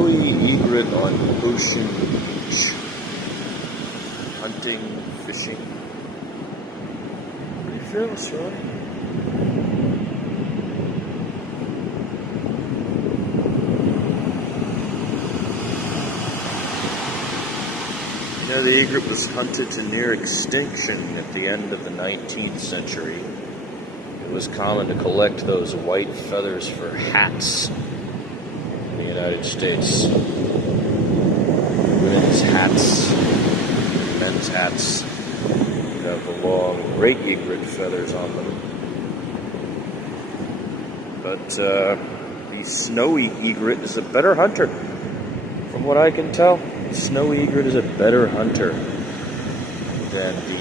snowy egret on ocean beach. Hunting, fishing. Pretty fearless, really. You know, the egret was hunted to near extinction at the end of the 19th century. It was common to collect those white feathers for hats in the United States. Women's hats, men's hats have the long great egret feathers on them. But the snowy egret is a better hunter. From what I can tell, the snowy egret is a better hunter than the